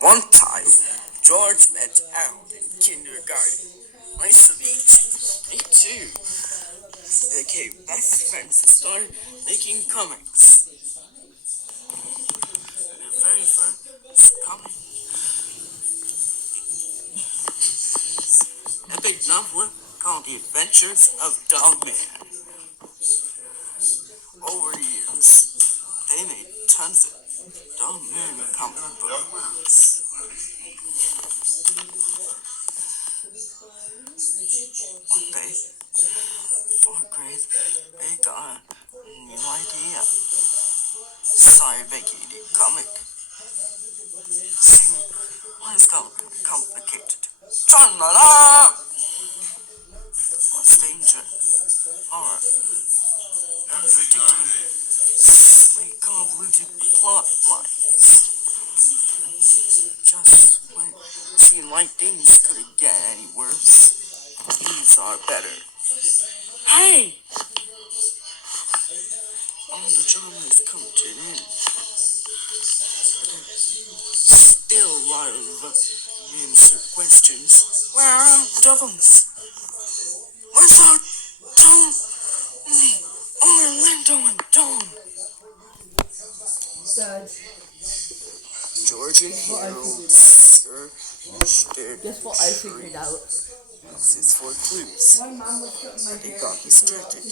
One time, George met Al in kindergarten. Nice to meet you. Me too. They became best friends and started making comics. The very first comic, a big novel called The Adventures of Dogman. Over the years, they made tons of Dogman comic books. One day, fourth grade, they got a new idea. Started making a new comic. Soon, why is gonna be complicated? Tra-la-la! What's danger? Horror. And ridiculously convoluted plot lines. Just when it seemed like things couldn't get any worse, these are better. Hey! All the drama has come to an end. Still a lot of unanswered questions. Where are Dublins? Where's our Tony, Orlando, and Dawn? George and Harold Guess what I figured out? His four clues. They got distracted.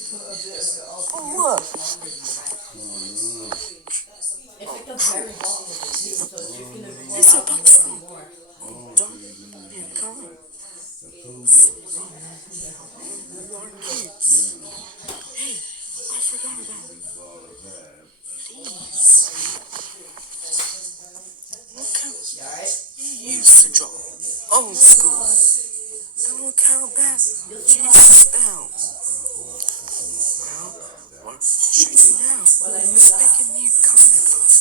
Oh look! It's a box full. Don't be calling. More kids. Hey, I forgot about these. Look how you used to draw. Old school. And look how bad you used to spell. Well, what should you now? Let's make a new comic book.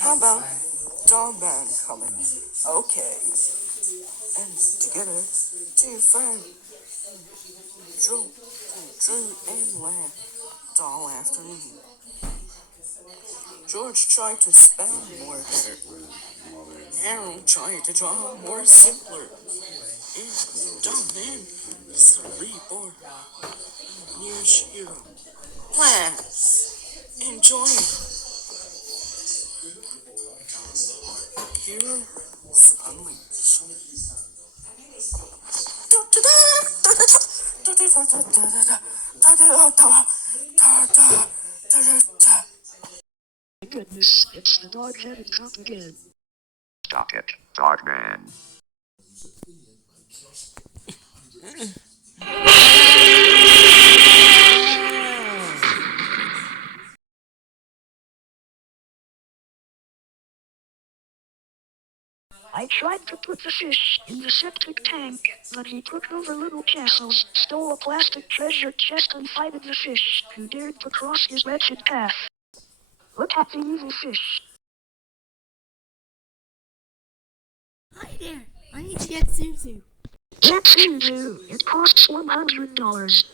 How about Dogman comics? Okay. And together, two friends drew and laughed all afternoon. George tried to spell more better. Harold tried to draw more simpler. And Dogman is a reborn new hero. Class, enjoy Heroes Unleashed. Goodness, it's the dog-headed cop again. Stop it, Dogman. I tried to put the fish in the septic tank, but he took over little castles, stole a plastic treasure chest, and fighted the fish, who dared to cross his wretched path. Look at the evil fish. Hi there, I need to get Zuzu. Get Zuzu. It costs $100.